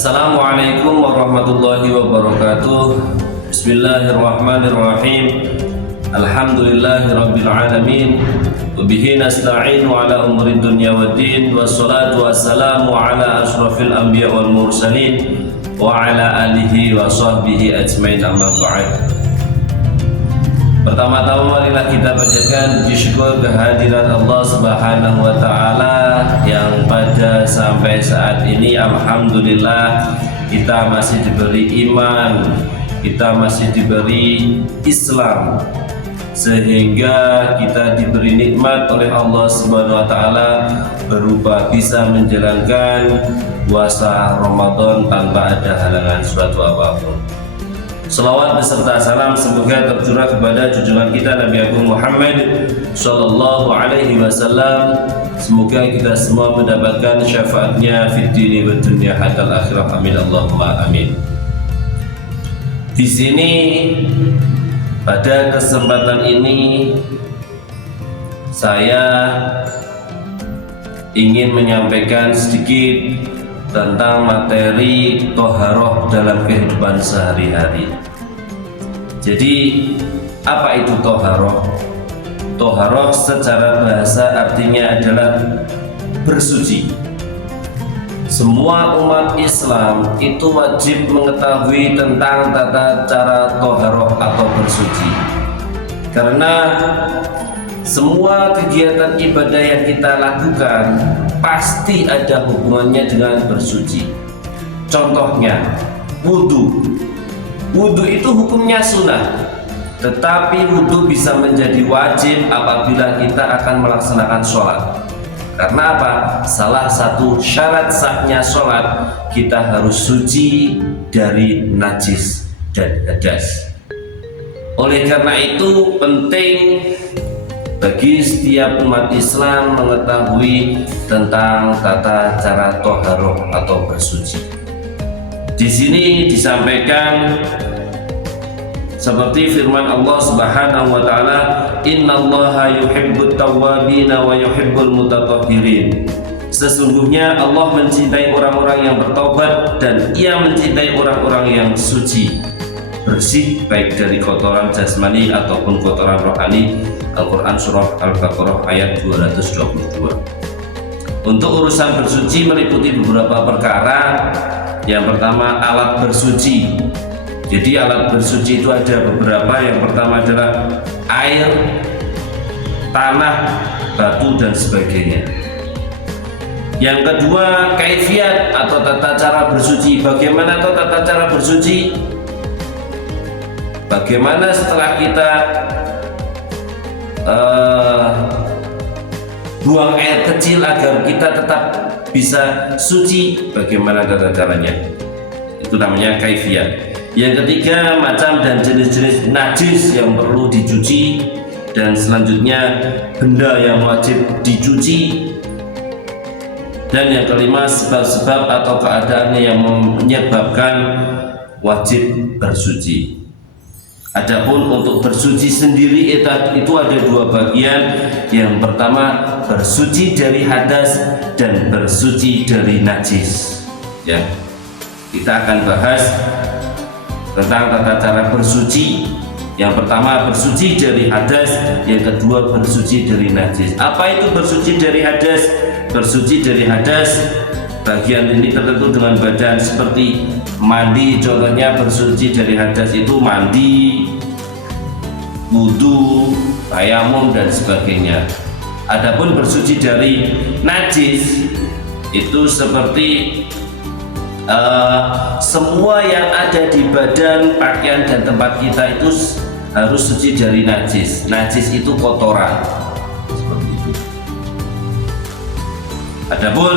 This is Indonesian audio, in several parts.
Assalamualaikum warahmatullahi wabarakatuh. Bismillahirrahmanirrahim. Alhamdulillahirabbil alamin. Wa bihi nasta'inu ala umuri dunya waddin. Wassalatu wassalamu ala asyrafil anbiya wal mursalin wa ala alihi wa sahbihi ajmain, amma ba'd. Pertama-tama marilah kita panjatkan puji syukur kehadiran Allah Subhanahu wa taala yang pada sampai saat ini alhamdulillah kita masih diberi iman, kita masih diberi Islam, sehingga kita diberi nikmat oleh Allah Subhanahu wa taala berupa bisa menjalankan puasa Ramadan tanpa ada halangan suatu apapun. Selawat beserta salam semoga tercurah kepada junjungan kita Nabi Agung Muhammad Sallallahu Alaihi Wasallam. Semoga kita semua mendapatkan syafaatnya fid dini wa dunya hatta akhirah. Amin Allahumma amin. Di sini pada kesempatan ini saya ingin menyampaikan sedikit tentang materi toharoh dalam kehidupan sehari-hari. Jadi apa itu toharoh? Toharoh secara bahasa artinya adalah bersuci. Semua umat Islam itu wajib mengetahui tentang tata cara toharoh atau bersuci, karena semua kegiatan ibadah yang kita lakukan pasti ada hubungannya dengan bersuci. Contohnya wudhu. Wudhu itu hukumnya sunnah, tetapi wudhu bisa menjadi wajib apabila kita akan melaksanakan sholat. Karena apa? Salah satu syarat sahnya sholat, kita harus suci dari najis dan hadas. Oleh karena itu penting bagi setiap umat Islam mengetahui tentang tata cara toharoh atau bersuci. Di sini disampaikan seperti firman Allah Subhanahu wa taala, "Innallaha yuhibbut tawwabina wa yuhibbul mutatahhirin." Sesungguhnya Allah mencintai orang-orang yang bertaubat dan Ia mencintai orang-orang yang suci, bersih baik dari kotoran jasmani ataupun kotoran rohani. Al-Quran Surah Al-Baqarah ayat 222. Untuk urusan bersuci meliputi beberapa perkara. Yang pertama, alat bersuci. Jadi alat bersuci itu ada beberapa. Yang pertama adalah air, tanah, batu dan sebagainya. Yang kedua, kaifiat atau tata cara bersuci. Bagaimana atau tata cara bersuci? Bagaimana setelah kita buang air kecil agar kita tetap bisa suci, bagaimana tata caranya? Itu namanya kaifiat. Yang ketiga, macam dan jenis-jenis najis yang perlu dicuci, dan selanjutnya benda yang wajib dicuci, dan yang kelima sebab-sebab atau keadaan yang menyebabkan wajib bersuci. Adapun untuk bersuci sendiri itu ada dua bagian. Yang pertama, bersuci dari hadas dan bersuci dari najis. Ya, kita akan bahas tentang tata cara bersuci. Yang pertama, bersuci dari hadas. Yang kedua, bersuci dari najis. Apa itu bersuci dari hadas? Bersuci dari hadas, bagian ini tertentu dengan badan seperti mandi. Contohnya bersuci dari hadas itu mandi, wudhu, tayamum dan sebagainya. Adapun bersuci dari najis itu seperti semua yang ada di badan, pakaian dan tempat kita itu harus suci dari najis. Najis itu kotoran, seperti itu. Adapun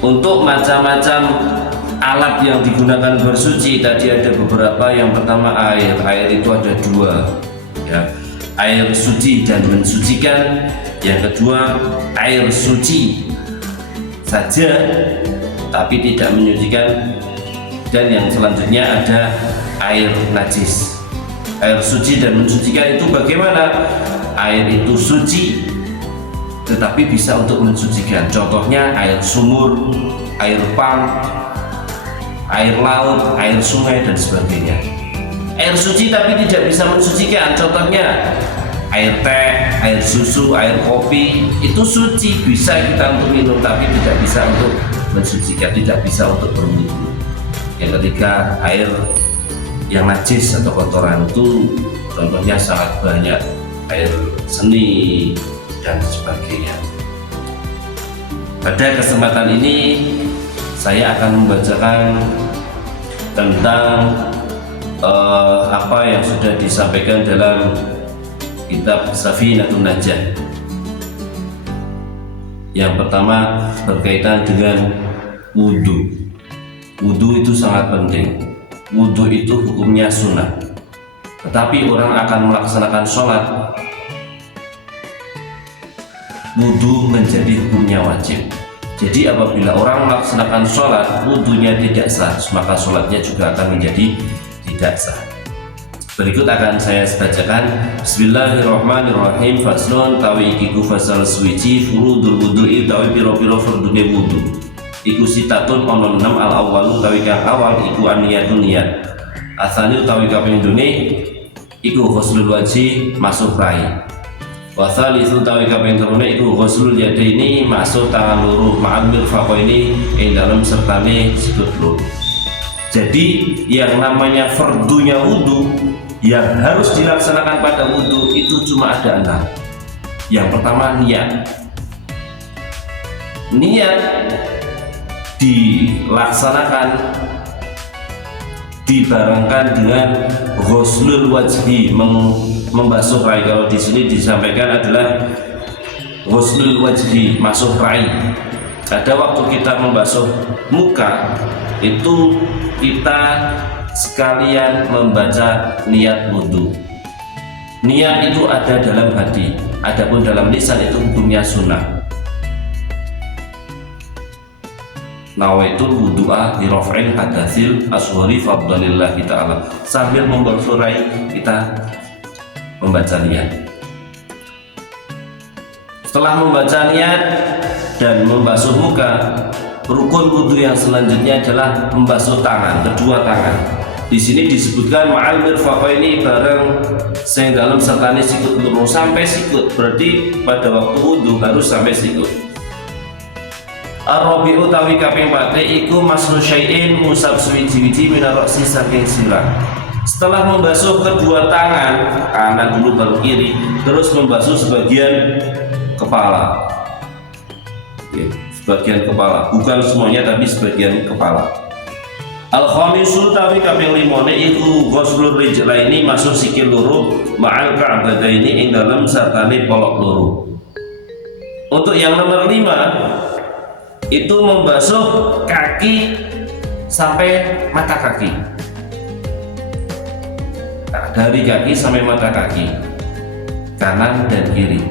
untuk macam-macam alat yang digunakan bersuci tadi ada beberapa. Yang pertama air. Air itu ada dua, ya, air suci dan mensucikan. Yang kedua, air suci saja tapi tidak menyucikan. Dan yang selanjutnya ada air najis. Air suci dan mensucikan itu bagaimana? Air itu suci tetapi bisa untuk mensucikan. Contohnya air sumur, air pump, air laut, air sungai dan sebagainya. Air suci tapi tidak bisa mensucikan. Contohnya air teh, air susu, air kopi, itu suci, bisa kita untuk minum tapi tidak bisa untuk mensucikan, tidak bisa untuk berwudu. Yang ketiga, air yang najis atau kotoran itu contohnya sangat banyak, air seni dan sebagainya. Pada kesempatan ini saya akan membacakan tentang apa yang sudah disampaikan dalam kitab Safinatun Najah. Yang pertama berkaitan dengan wudhu. Wudhu itu sangat penting. Wudhu itu hukumnya sunnah, tetapi orang akan melaksanakan sholat, wudhu menjadi hukumnya wajib. Jadi apabila orang melaksanakan sholat, wudhunya tidak sah, maka sholatnya juga akan menjadi tidak sah. Berikut akan saya bacakan. Bismillahirrahmanirrahim. Faslun tawi iku fasal suci furudul wudu'i tawi piro-piro fardune wudu. Iku sitatun ono 6 al awalu tawi kang awal iku aniyatun niat. Asani tawi kaping dune iku ghuslul wajhi masuk rai. Wa tsalitsu tawi kaping telune iku ghuslul yadaini masuk tangan loro ma'al mirfaqaini ing dalem sertane sikut loro. Jadi yang namanya fardunya wudhu yang harus dilaksanakan pada wudhu itu cuma ada 6. Yang pertama niat. Niat dilaksanakan dibarengkan dengan ghuslul wajhi, membasuh rai. Kalau di sini disampaikan adalah ghuslul wajhi, masuk rai. Ada waktu kita membasuh muka itu kita sekalian membaca niat wudhu. Niat itu ada dalam hati, adapun dalam lisan itu hukumnya sunnah. Nawaitul wudu'a li raf'il hadatsil asghari fadlillahi ta'ala. Sambil membersurai kita membaca niat. Setelah membaca niat dan membasuh muka, rukun wudhu yang selanjutnya adalah membasuh tangan, kedua tangan. Di sini disebutkan ma'al mirfaqaini bareng sing dalem sertane sikut loro sampai sikut. Berarti pada waktu wudhu harus sampai sikut. Ar-rabi'u tawi kaping 4 iku masnu syai'in musab suwiji-wiji minar ra'si saking sirah. Setelah membasuh kedua tangan, kanan dulu baru kiri, terus membasuh sebagian kepala. Oke, sebagian kepala, bukan semuanya tapi sebagian kepala. Al-khamisul tawi kaping 5 iku ghuslur rijlaini masuk sikil loro ma'al ka'badaini ing dalem sartane polok loro. Untuk yang nomor 5 itu membasuh kaki sampai mata kaki. Nah, dari kaki sampai mata kaki, kanan dan kiri.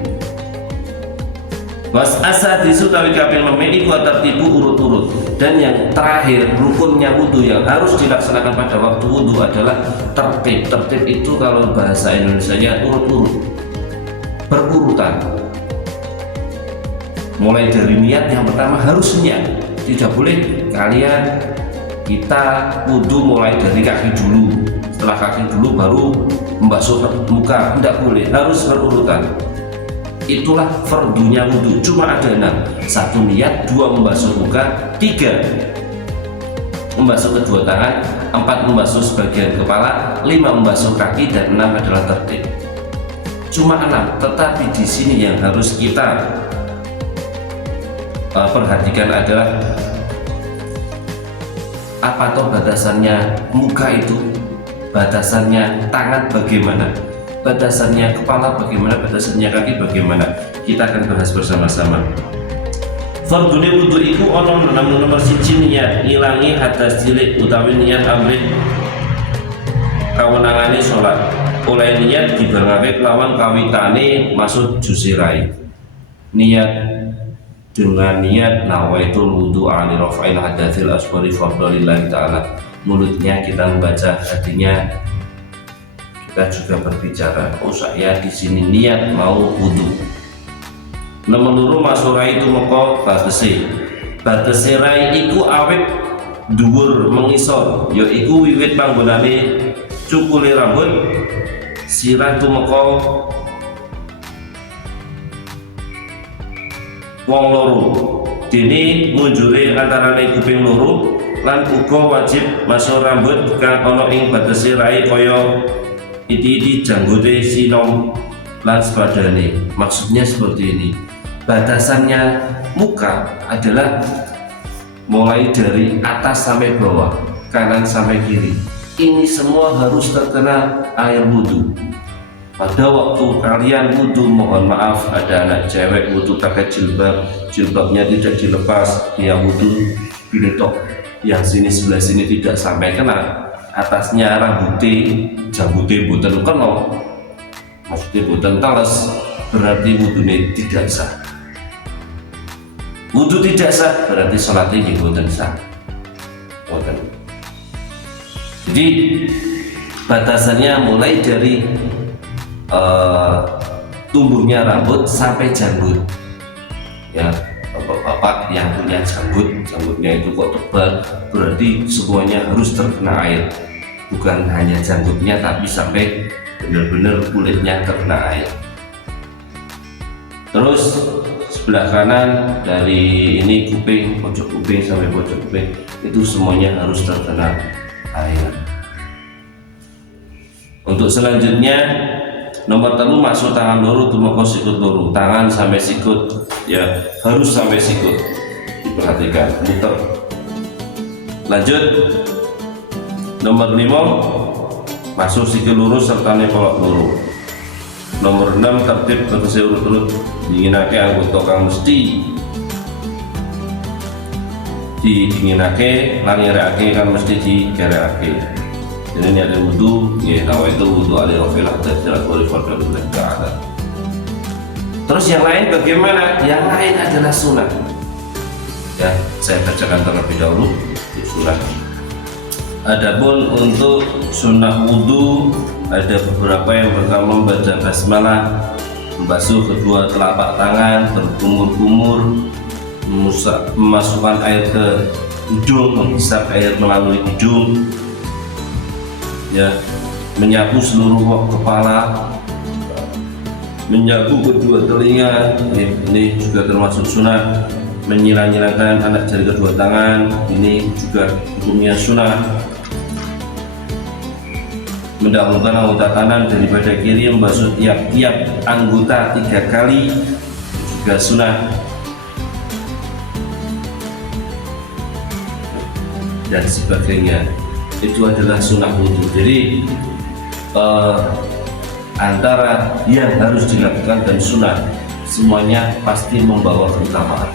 Was asadisu tawi kaping 6 iku tertibu urut-urut. Dan yang terakhir rukunnya wudhu yang harus dilaksanakan pada waktu wudhu adalah tertib. Tertib itu kalau bahasa Indonesianya urut-urut, berurutan. Mulai dari niat, yang pertama harus niat. Tidak boleh kalian kita wudhu mulai dari kaki dulu, setelah kaki dulu baru membasuh muka, tidak boleh, harus berurutan. Itulah fardunya wudhu, cuma ada 6. 1 niat, 2 membasuh muka, 3 membasuh kedua tangan, 4 membasuh sebagian kepala, 5 membasuh kaki, dan 6 adalah tertib. Cuma 6, tetapi di sini yang harus kita perhatikan adalah apa toh batasannya muka itu, batasannya tangan bagaimana, batasannya kepala bagaimana, batasannya kaki bagaimana. Kita akan bahas bersama-sama. Fardune wudhu iku ono nomor 1 niat ngilangi hadas cilik utawi niat amrih kawenangane sholat. Oleh niat dibarengake lawan kawitane masuk jusirai. Niat dengan niat nawaitul wudhu ali rafa'il hadatsil asghari fadlillahi ta'ala. Mulutnya kita membaca, hatinya kita juga berbicara. Oh, saya di sini niat mau wudhu. Nomor loro masuk rai tumeka batese. Batese rai iku awit dhuwur mengisor, yaiku wiwit panggonane cukule rambut sirah tumeka wong loro. Dene ngunjure antarane kuping loro lan uga wajib masuk rambut kang ana ing batese rai kaya iti-iti janggote sinom lan sepadane. Maksudnya seperti ini, batasannya muka adalah mulai dari atas sampai bawah, kanan sampai kiri, ini semua harus terkena air wudhu. Pada waktu kalian wudhu, mohon maaf ada anak cewek wudhu pakai jilbab, jilbabnya tidak dilepas, dia wudhu biletok, yang sini sebelah sini tidak sampai kena, atasnya rambutnya jambutnya boten kena, maksudnya boten tales, berarti wudhunya tidak sah. Wudhu tidak sah berarti sholatnya boten sah. Boten. Jadi batasannya mulai dari tumbuhnya rambut sampai janggut. Ya, bapak-bapak yang punya janggutnya itu kok tebal, berarti semuanya harus terkena air. Bukan hanya janggutnya, tapi sampai benar-benar kulitnya terkena air. Terus sebelah kanan dari ini kuping, pojok kuping sampai pojok kuping itu semuanya harus terkena air. Untuk selanjutnya nomor telu masuk tangan loro tumeka sikut loro, tangan sampai sikut ya harus sampai sikut, diperhatikan muter. Lanjut nomor 5 masuk sikil loro serta nepolok loro. Nomor 6 tertib tegese urut-urut dinginake anggota kang mesti didinginake lan nyerekake kang mesti digerekake. Ini ada wudhu, ya nawa itu wudhu alaihi ta'ala. Terus yang lain bagaimana? Yang lain adalah sunnah. Ya, saya bacakan terlebih dahulu sunnah. Adapun untuk sunnah wudhu ada beberapa. Yang pertama membaca basmalah, membasuh kedua telapak tangan, berkumur-kumur, memasukkan air ke hidung, menghisap air melalui hidung, ya, menyapu seluruh kepala, menyapu kedua telinga, ini juga termasuk sunnah. Menyilang-nyilangkan anak jari kedua tangan, ini juga hukumnya sunnah. Mendahulukan anggota kanan daripada kiri, membasuh tiap-tiap anggota 3 kali, juga sunnah. Dan sebagainya, itu adalah sunnah wudhu. Jadi antara yang harus dilakukan dan sunnah, semuanya pasti membawa keutamaan.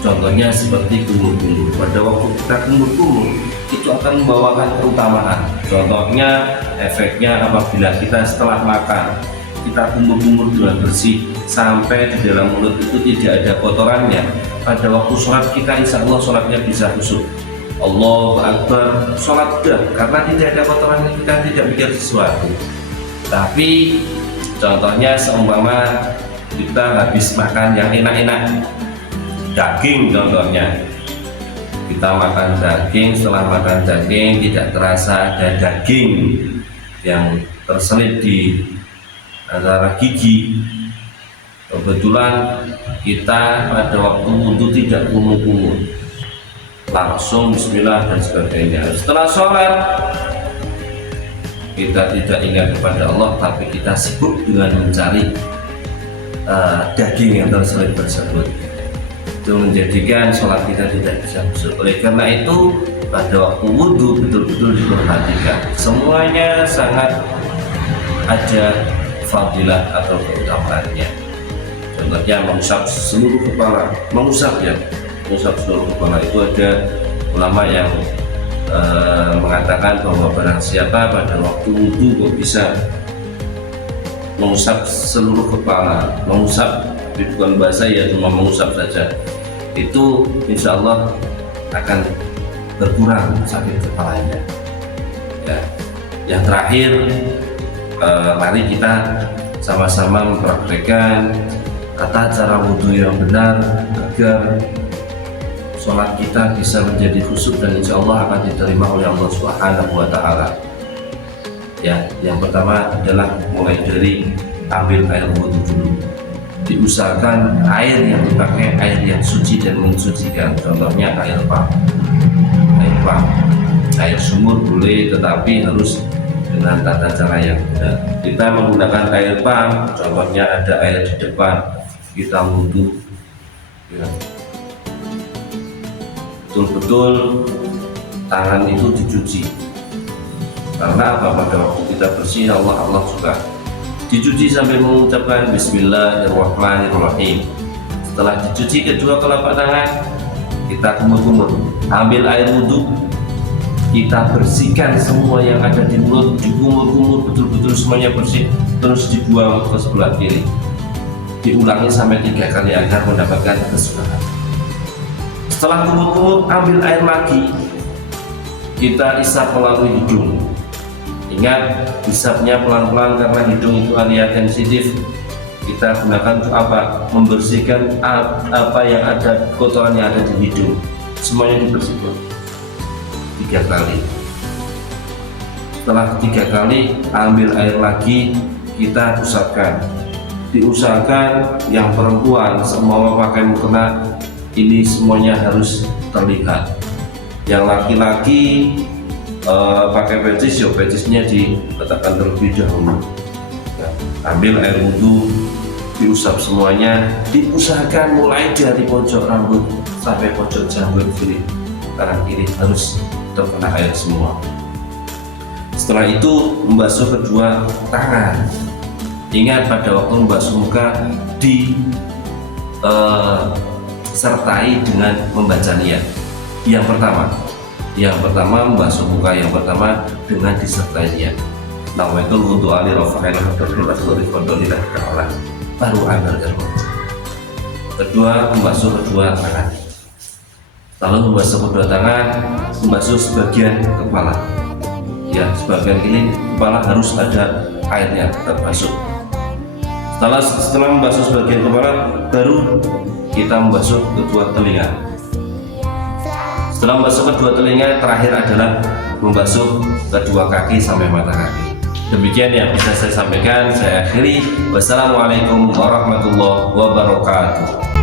Contohnya seperti kumur-kumur. Pada waktu kita kumur-kumur itu akan membawakan keutamaan. Contohnya efeknya apabila kita setelah makan kita kumur-kumur dengan bersih sampai di dalam mulut itu tidak ada kotorannya, pada waktu sholat kita insya Allah sholatnya bisa khusyuk. Allahu Akbar, sholat dah, karena tidak ada kotorannya, kita tidak mikir sesuatu. Tapi contohnya seumpama kita habis makan yang enak-enak, daging contohnya, kita makan daging, setelah makan daging tidak terasa ada daging yang terselip di antara gigi. Kebetulan kita pada waktu wudhu tidak kumur-kumur, langsung bismillah dan sebagainya. Setelah sholat kita tidak ingat kepada Allah, tapi kita sibuk dengan mencari daging yang terselip tersebut. Itu menjadikan sholat kita tidak bisa khusyuk. Oleh karena itu pada waktu wudhu betul-betul diperhatikan, semuanya sangat ada fadilah atau keutamaannya. Contohnya mengusap seluruh kepala, mengusap seluruh kepala. Itu ada ulama yang mengatakan bahwa barang siapa pada waktu wudhu kok bisa mengusap seluruh kepala, mengusap bukan bahasa ya, cuma mengusap saja, itu insya Allah akan berkurang sakit kepalanya. Ya. Yang terakhir, mari kita sama-sama mempraktekkan tata cara wudhu yang benar agar sholat kita bisa menjadi khusyuk dan insya Allah akan diterima oleh Allah Subhanahu wa Ta'ala. Ya, yang pertama adalah mulai dari ambil air wudhu dulu. Diusahakan air yang dipakai air yang suci dan mensucikan. Contohnya air pump, air sumur boleh, tetapi harus dengan tata cara yang benar. Kita menggunakan air pump, contohnya ada air di depan, kita wudhu, ya, betul-betul tangan itu dicuci. Karena apa? Pada waktu kita bersih, Allah juga dicuci sambil mengucapkan Bismillahirrahmanirrahim. Setelah dicuci kedua telapak tangan, kita kumur-kumur, ambil air wudhu, kita bersihkan semua yang ada di mulut, dikumur-kumur betul-betul semuanya bersih, terus dibuang ke sebelah kiri. Diulangi sampai 3 kali agar mendapatkan kesukaran. Setelah kumur-kumur, ambil air lagi, kita isap melalui hidung. Ingat, isapnya pelan-pelan karena hidung itu area sensitif. Kita gunakan untuk apa? Membersihkan apa yang ada, kotoran yang ada di hidung. Semuanya dibersihkan 3 kali. Setelah 3 kali, ambil air lagi, kita usapkan. Diusahakan yang perempuan semua pakai mukena ini semuanya harus terlihat. Yang laki-laki pakai pecis, ya pecisnya diletakkan terlebih dahulu. Ya, ambil air wudhu, diusap semuanya. Diusahakan mulai dari pojok rambut sampai pojok janggut kiri, kanan kiri harus terkena air semua. Setelah itu membasuh kedua tangan. Ingat, pada waktu membasuh muka disertai dengan membaca niat. Yang pertama membasuh muka, yang pertama dengan disertai niat. Nawaitul wudhu ali rafa'il hadrul fadlilah ta'ala. Baru amal ilmu. Kedua, membasuh kedua tangan. Lalu membasuh kedua tangan, membasuh sebagian kepala. Ya, sebagian ini kepala harus ada airnya terbasuh. Setelah membasuh sebagian kepala, baru kita membasuh kedua telinga. Setelah membasuh kedua telinga, terakhir adalah membasuh kedua kaki sampai mata kaki. Demikian yang bisa saya sampaikan. Saya akhiri. Wassalamualaikum warahmatullahi wabarakatuh.